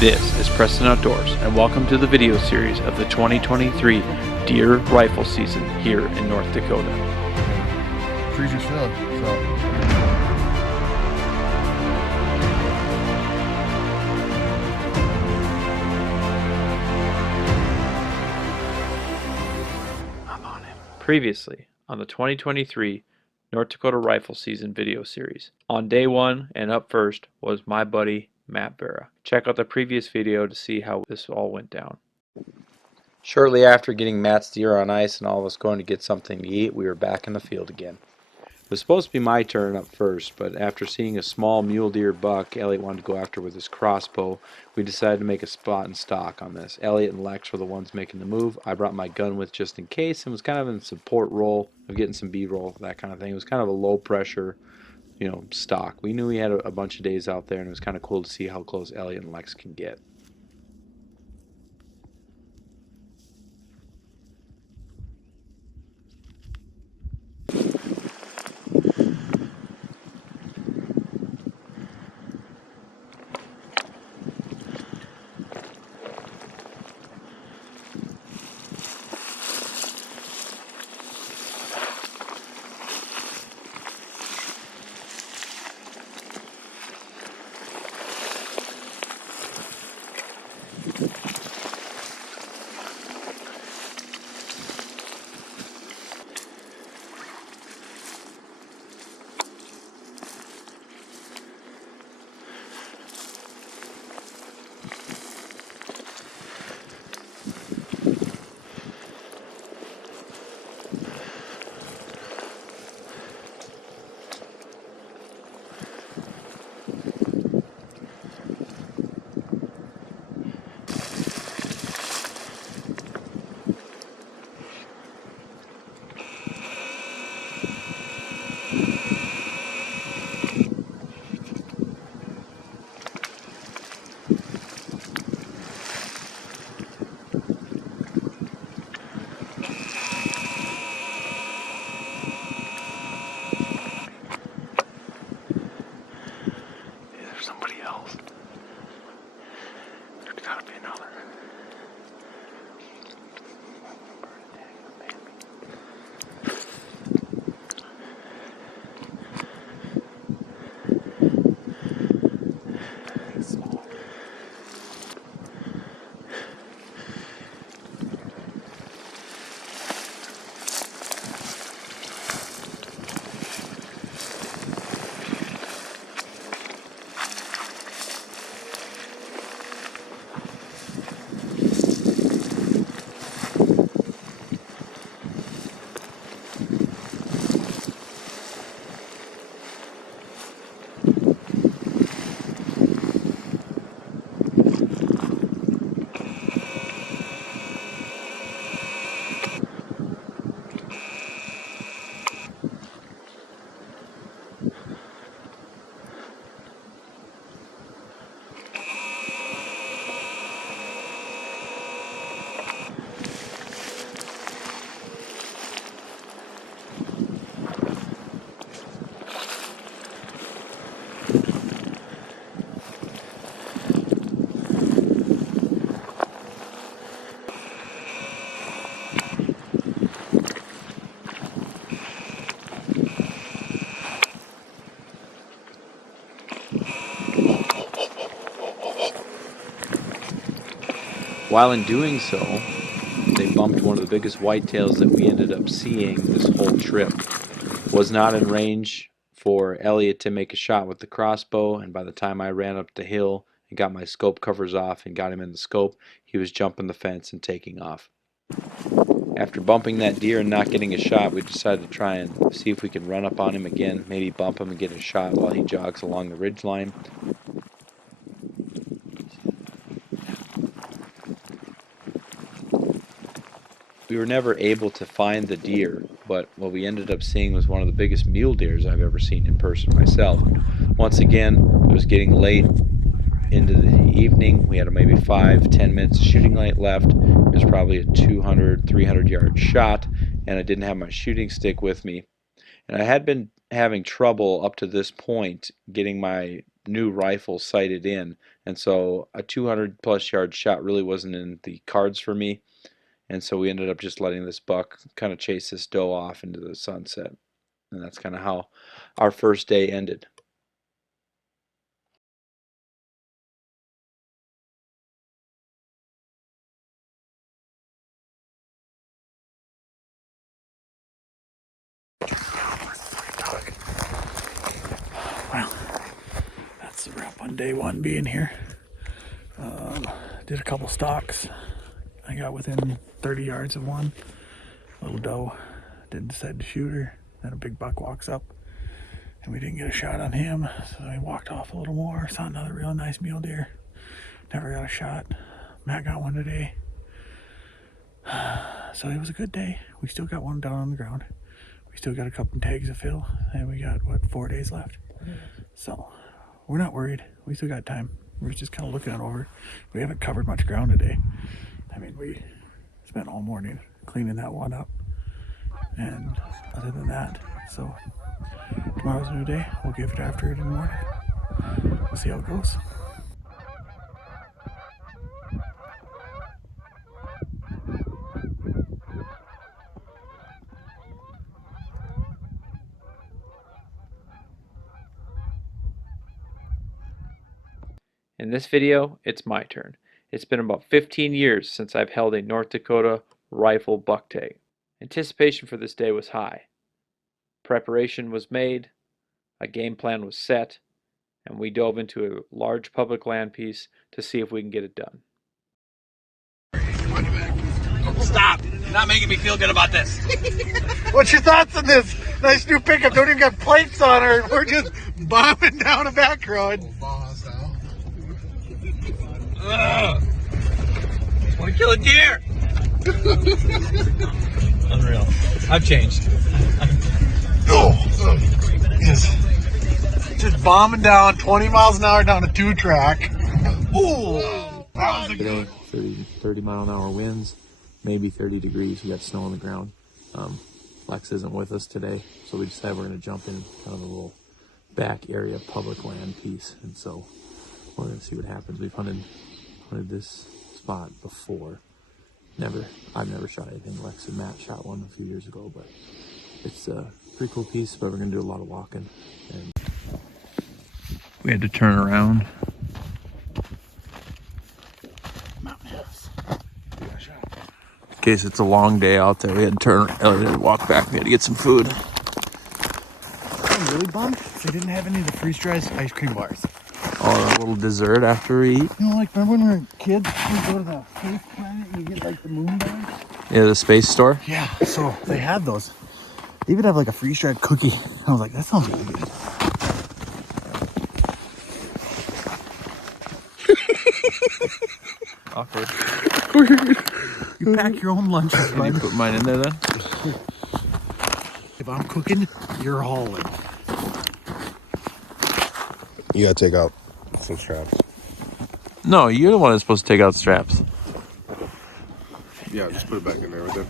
This is Preston Outdoors, and welcome to the video series of the 2023 deer rifle season here in North Dakota. Trees are still, so. Previously on the 2023 North Dakota rifle season video series. On day one and up first was my buddy Matt Vera. Check out the previous video to see how this all went down. Shortly after getting Matt's deer on ice and all of us going to get something to eat, we were back in the field again. It was supposed to be my turn up first, but after seeing a small mule deer buck Elliot wanted to go after with his crossbow, we decided to make a spot and stock on this. Elliot and Lex were the ones making the move. I brought my gun with just in case and was kind of in support role of getting some B-roll, that kind of thing. It was kind of a low pressure, stock. We knew we had a bunch of days out there, and it was kind of cool to see how close Elliot and Lex can get. While in doing so, they bumped one of the biggest whitetails that we ended up seeing this whole trip. Was not in range for Elliot to make a shot with the crossbow, and by the time I ran up the hill and got my scope covers off and got him in the scope, he was jumping the fence and taking off. After bumping that deer and not getting a shot, we decided to try and see if we can run up on him again, maybe bump him and get a shot while he jogs along the ridge line. We were never able to find the deer, but what we ended up seeing was one of the biggest mule deers I've ever seen in person myself. Once again, it was getting late into the evening. We had maybe 5-10 minutes of shooting light left. It was probably a 200-300 yard shot, and I didn't have my shooting stick with me. And I had been having trouble up to this point getting my new rifle sighted in, and so a 200 plus yard shot really wasn't in the cards for me, and so we ended up just letting this buck kind of chase this doe off into the sunset, and that's kind of how our first day ended. Well, that's the wrap on day one being here. Did a couple stalks. I got within 30 yards of one little doe. Didn't decide to shoot her. Then a big buck walks up, and we didn't get a shot on him. So I walked off a little more. Saw another real nice mule deer. Never got a shot. Matt got one today. So it was a good day. We still got one down on the ground. We still got a couple tags to fill, and we got, what, 4 days left? So we're not worried. We still got time. We're just kind of looking it over. We haven't covered much ground today. I mean, we spent all morning cleaning that one up. And other than that, so tomorrow's a new day. We'll give it after it in the morning. We'll see how it goes. In this video, it's my turn. It's been about 15 years since I've held a North Dakota rifle buck tag. Anticipation for this day was high. Preparation was made, a game plan was set, and we dove into a large public land piece to see if we can get it done. Stop! You're not making me feel good about this. What's your thoughts on this nice new pickup? Don't even got plates on her. We're just bombing down a back road. I want to kill a deer. Unreal. I've changed. Just bombing down 20 miles an hour down a 2-track. Ooh! Today, 30 mile an hour winds, maybe 30 degrees. We got snow on the ground. Lex isn't with us today, so we decided we're going to jump in kind of a little back area public land piece, and so we're going to see what happens. We've hunted this spot before. I've never shot anything. Lex and Matt shot one a few years ago, but it's a pretty cool piece, but we're going to do a lot of walking. And we had to turn around. In case it's a long day out there, we had to walk back. We had to get some food. I'm really bummed they didn't have any of the freeze-dried ice cream bars. Oh, a little dessert after we eat. You know, like remember when we were kids, we go to the Space Planet and you get like the moon bars? Yeah, the space store. Yeah, so they had those. They even have like a freeze-dried cookie. I was like, that sounds really good. Awkward. You pack your own lunches, Can you bud. put mine in there then? If I'm cooking, you're hauling. You gotta take out some straps. No, you're the one that's supposed to take out straps. Yeah, just put it back in there right there.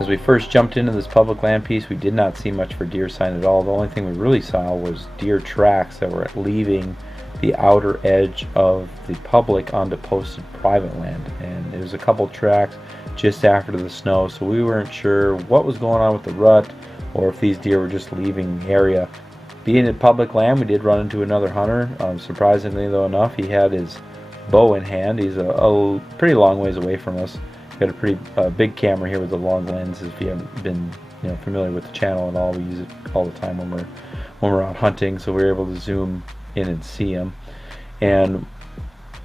As we first jumped into this public land piece, we did not see much for deer sign at all. The only thing we really saw was deer tracks that were leaving the outer edge of the public onto posted private land. And there was a couple tracks just after the snow, so we weren't sure what was going on with the rut or if these deer were just leaving the area. Being at public land, we did run into another hunter. Surprisingly though enough, he had his bow in hand. He's a pretty long ways away from us. Got a pretty big camera here with a long lens. If you haven't been familiar with the channel at all, we use it all the time when we're out hunting, so we're able to zoom in and see him. And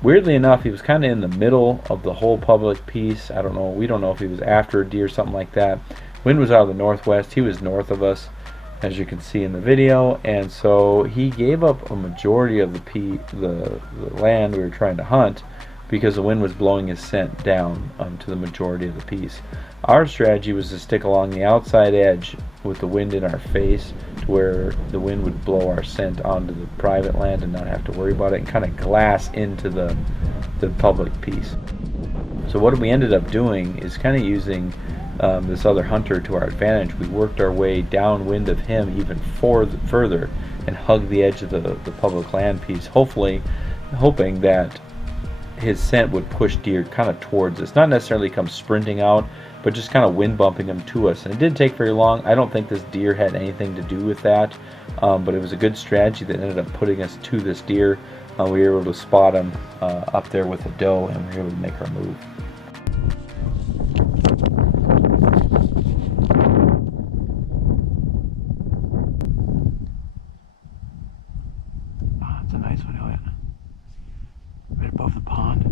weirdly enough, he was kind of in the middle of the whole public piece. I don't know. We don't know if he was after a deer or something like that. Wind was out of the northwest. He was north of us, as you can see in the video, and so he gave up a majority of the land we were trying to hunt because the wind was blowing his scent down to the majority of the piece. Our strategy was to stick along the outside edge with the wind in our face to where the wind would blow our scent onto the private land and not have to worry about it, and kind of glass into the public piece. So what we ended up doing is kind of using this other hunter to our advantage. We worked our way downwind of him even further and hugged the edge of the public land piece, hoping that his scent would push deer kind of towards us, not necessarily come sprinting out, but just kind of wind bumping them to us. And it didn't take very long. I don't think this deer had anything to do with that, but it was a good strategy that ended up putting us to this deer. We were able to spot him up there with a doe, and we were able to make our move. Oh, that's a nice one, Elliot. Right above the pond.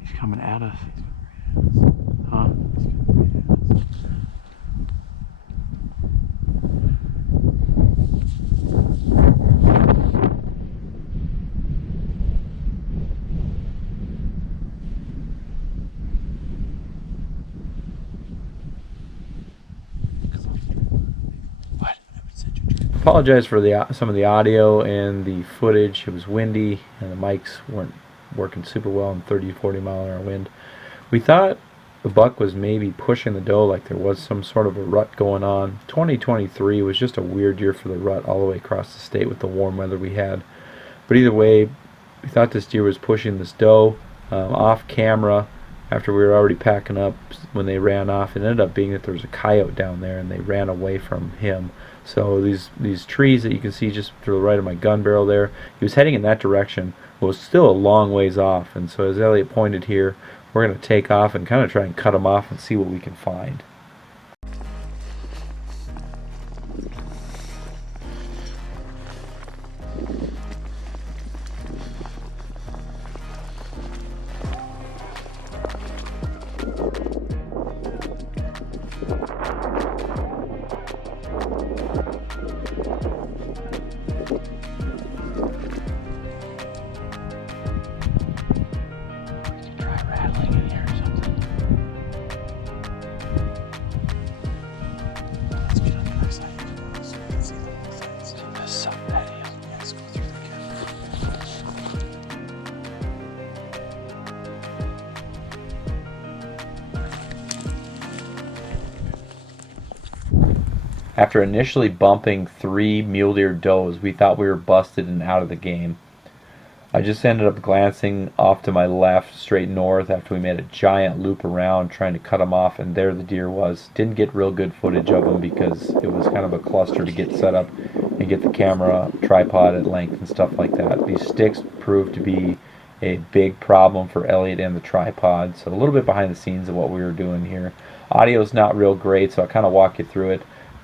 He's coming at us. Huh? What? Apologize for some of the audio and the footage. It was windy and the mics weren't working super well in 30-40 mile an hour wind. We thought the buck was maybe pushing the doe, like there was some sort of a rut going on. 2023 was just a weird year for the rut all the way across the state with the warm weather we had. But either way, we thought this deer was pushing this doe off camera after we were already packing up. When they ran off, it ended up being that there was a coyote down there and they ran away from him. So these trees that you can see just to the right of my gun barrel there, he was heading in that direction, but was still a long ways off. And so as Elliot pointed here, we're going to take off and kind of try and cut him off and see what we can find. After initially bumping 3 mule deer does, we thought we were busted and out of the game. I just ended up glancing off to my left, straight north, after we made a giant loop around trying to cut him off, and there the deer was. Didn't get real good footage of him because it was kind of a cluster to get set up and get the camera tripod at length and stuff like that. These sticks proved to be a big problem for Elliot and the tripod, so a little bit behind the scenes of what we were doing here. Audio's not real great, so I'll kind of walk you through it.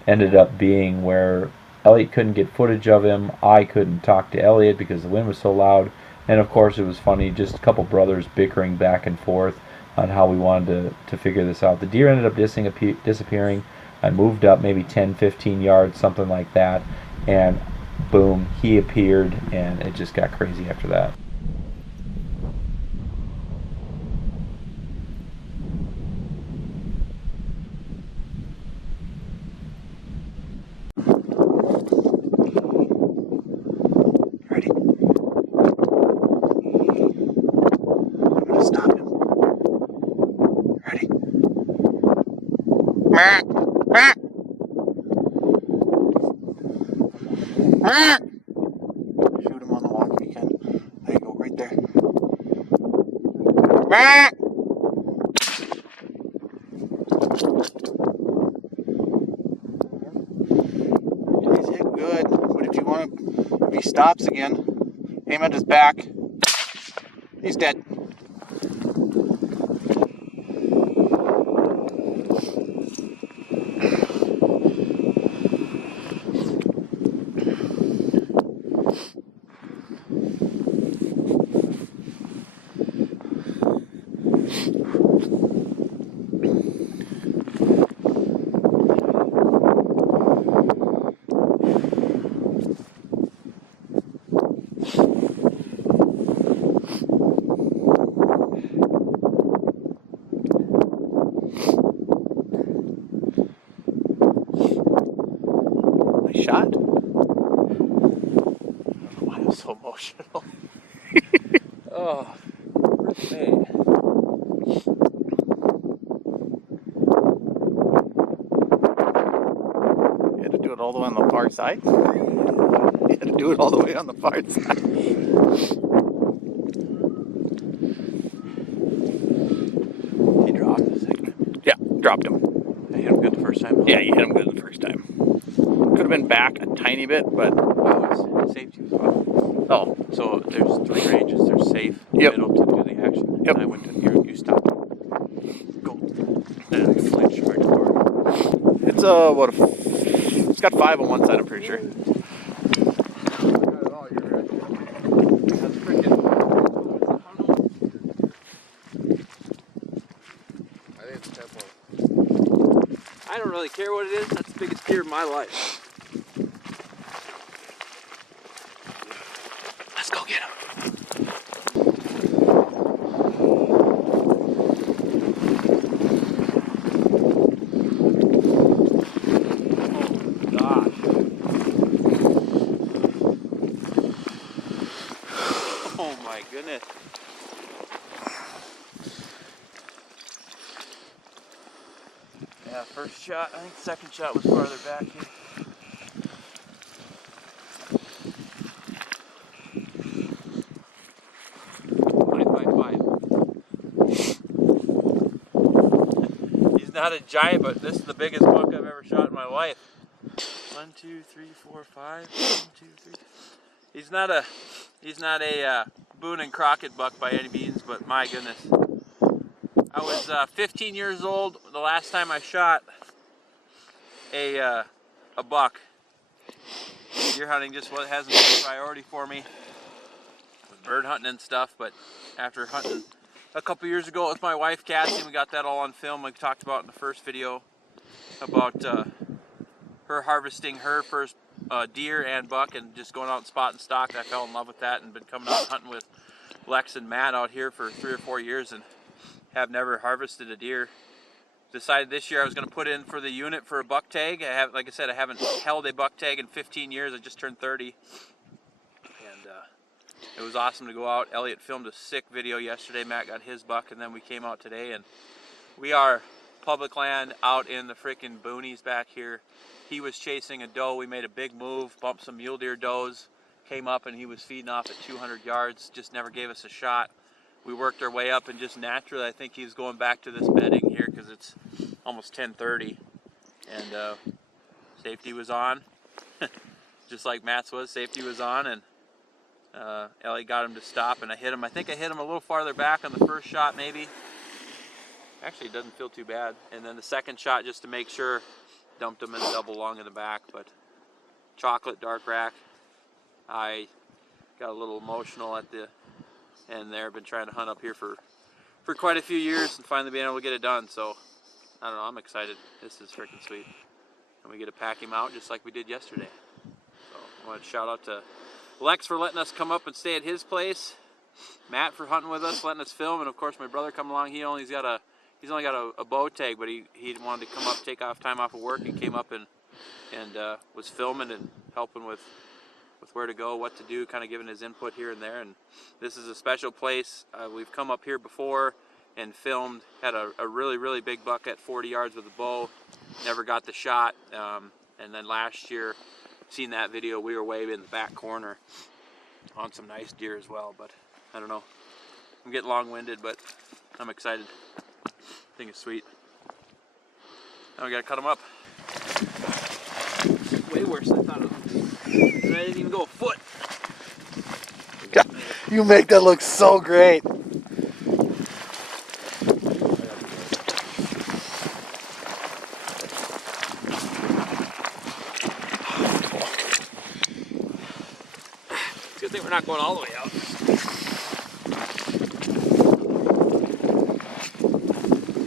Ended up being where Elliot couldn't get footage of him, I couldn't talk to Elliot because the wind was so loud, and of course it was funny, just a couple brothers bickering back and forth on how we wanted to figure this out. The deer ended up disappearing. I moved up maybe 10-15 yards, something like that, and boom, he appeared, and it just got crazy after that. Ready? I'm gonna stop him. Ready? Shoot him on the walk if you can. There you go, right there. He's hit good, but if he stops again, aim at his back. He's dead. Oh, man. You had to do it all the way on the far side? You had to do it all the way on the far side. He dropped the second. Yeah, dropped him. I hit him good the first time. Yeah, you hit him good the first time. Could have been back a tiny bit, but... Oh, his safety was off. Oh. So there's 3 ranges. There's safe, Yep. middle to do the action. Yep. And I went to, you stopped. Go. And I flinched right forward. It's it's got 5 on one side, I'm pretty sure. That's freaking. I think it's 10 points. I don't really care what it is. That's the biggest deer of my life. Let's go get him. Oh gosh. Oh my goodness. Yeah, first shot. I think the second shot was farther back here. He's not a giant, but this is the biggest buck I've ever shot in my life. 1, 2, 3, 4, 5. 1, 2, 3. He's not a Boone and Crockett buck by any means, but my goodness. I was 15 years old the last time I shot a buck. Deer hunting just hasn't been a priority for me with bird hunting and stuff, but after hunting a couple years ago with my wife Cassie, we got that all on film. We talked about in the first video about her harvesting her first deer and buck and just going out and spotting stock. I fell in love with that and been coming out and hunting with Lex and Matt out here for 3 or 4 years and have never harvested a deer. Decided this year I was going to put in for the unit for a buck tag. Like I said, I haven't held a buck tag in 15 years. I just turned 30. And it was awesome to go out. Elliot filmed a sick video yesterday. Matt got his buck, and then we came out today. And we are public land out in the freaking boonies back here. He was chasing a doe. We made a big move, bumped some mule deer does, came up, and he was feeding off at 200 yards. Just never gave us a shot. We worked our way up, and just naturally, I think he was going back to this bedding here because it's almost 10:30, and safety was on, just like Matt's was. Safety was on, and Ellie got him to stop, and I hit him. I think I hit him a little farther back on the first shot, maybe. Actually, it doesn't feel too bad. And then the second shot, just to make sure, dumped him in a double lung in the back. But chocolate dark rack. I got a little emotional at the end there. I've been trying to hunt up here for quite a few years and finally being able to get it done. So I don't know, I'm excited. This is freaking sweet. And we get to pack him out just like we did yesterday. So I want to shout out to Lex for letting us come up and stay at his place. Matt for hunting with us, letting us film, and of course my brother come along. He's only got a bow tag, but he wanted to come up, take off time off of work, and came up and was filming and helping with where to go, what to do, kind of giving his input here and there. And this is a special place. We've come up here before and filmed, had a really big buck at 40 yards with a bow, never got the shot. And then last year, seen that video, we were way in the back corner on some nice deer as well. But I don't know, I'm getting long-winded, but I'm excited. I think it's sweet. Now we gotta cut them up. Way worse than I thought it would be. And I didn't even go a foot. God, you make that look so great. It's a good thing we're not going all the way out.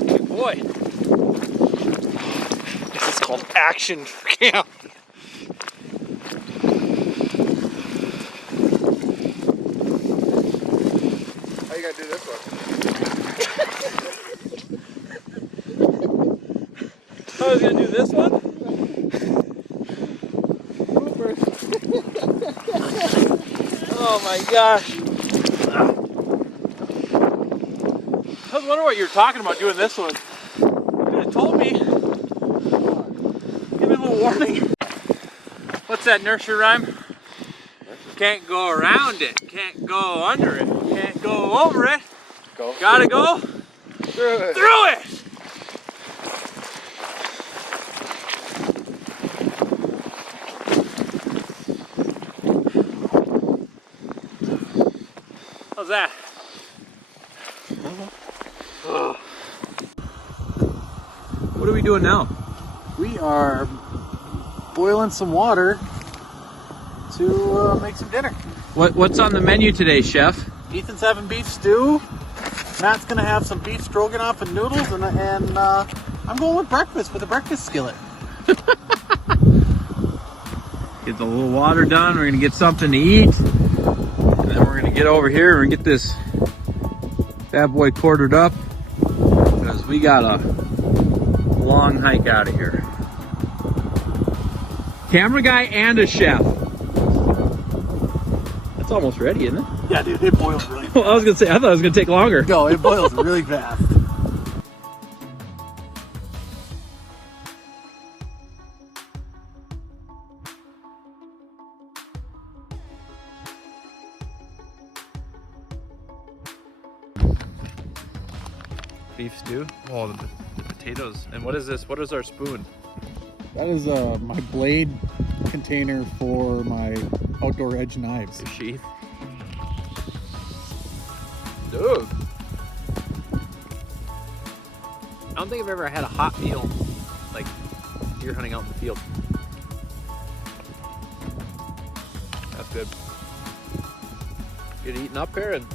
Good boy. This is called action for camp. How you gotta do this one? I was gonna do this one. Oh my gosh. was wondering what you were talking about doing this one. You could have told me. Give me a little warning. What's that nursery rhyme? Can't go around it, can't go under it, can't go over it. Gotta go through it. How's that? What are we doing now? We are boiling some water to make some dinner. What's on the menu today, Chef? Ethan's having beef stew. Matt's gonna have some beef stroganoff and noodles, and I'm going with breakfast with a breakfast skillet. Get the little water done. We're gonna get something to eat, and then we're gonna get over here and get this bad boy quartered up because we got a long hike out of here. Camera guy and a chef. It's almost ready, isn't it? Yeah, dude, it boils really fast. Well, I was gonna say, I thought it was gonna take longer. No, it boils really fast. Beef stew. Oh, the potatoes. And what is this? What is our spoon? That is my blade container for my outdoor edge knives. The sheath. Dude. I don't think I've ever had a hot meal like deer hunting out in the field. That's good. Get eating up here and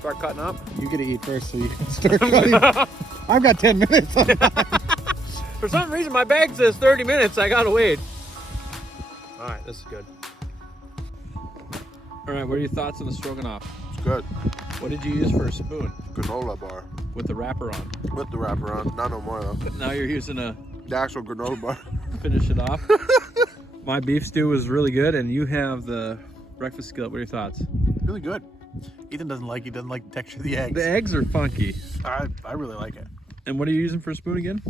start cutting up. You get to eat first so you can start cutting. I've got 10 minutes. For some reason my bag says 30 minutes. I gotta wait. All right, this is good. All right, what are your thoughts on the stroganoff? It's good. What did you use for a spoon? Granola bar. With the wrapper on. With the wrapper on. Not no more though. Now you're using a The actual granola bar. finish it off. My beef stew was really good, and you have the breakfast skillet. What are your thoughts? Really good. Ethan doesn't like the texture of the eggs. The eggs are funky. I really like it. And what are you using for a spoon again?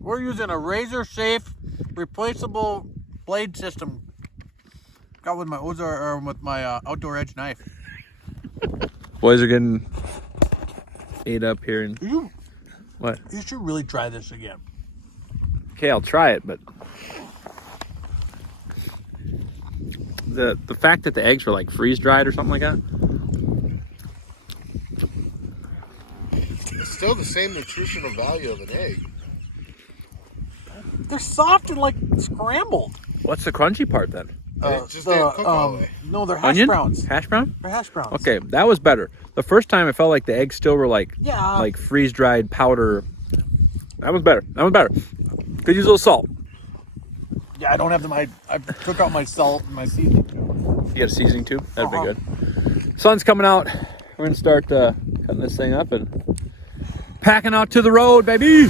We're using a razor safe replaceable blade system. Got with my outdoor edge knife. Boys are getting ate up here. And what? You should really try this again. Okay, I'll try it, but the fact that the eggs were like freeze dried or something like that. It's still the same nutritional value of an egg. They're soft and like scrambled. What's the crunchy part then? It's just didn't cook all the way. No, they're hash Onion? browns. Hash brown? They're hash browns. Okay, that was better. The first time I felt like the eggs still were like Yeah. freeze dried powder. That was better. That was better. Could use a little salt. Yeah, I don't have them. I took out my salt and my seasoning. You got a seasoning too? That'd be good. Sun's coming out. We're gonna start cutting this thing up and packing out to the road, baby.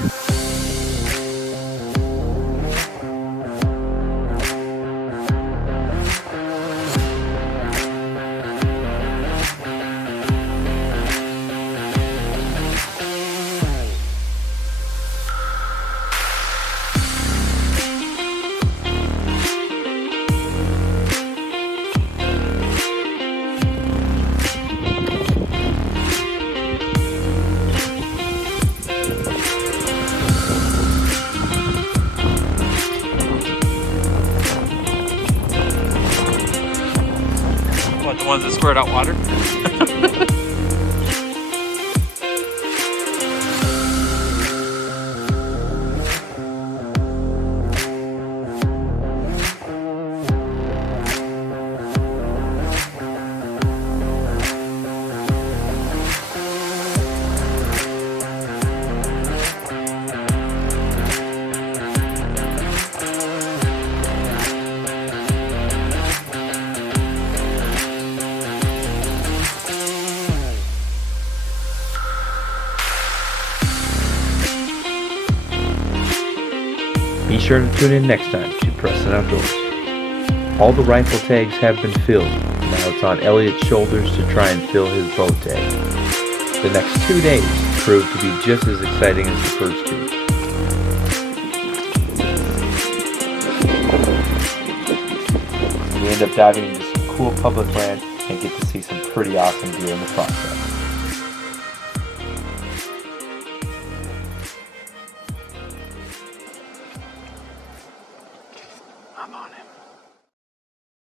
What, the ones that squirt out water? Be sure to tune in next time to Preston Outdoors. All the rifle tags have been filled. Now it's on Elliot's shoulders to try and fill his bow tag. The next 2 days proved to be just as exciting as the first 2. We end up diving into some cool public land and get to see some pretty awesome deer in the process.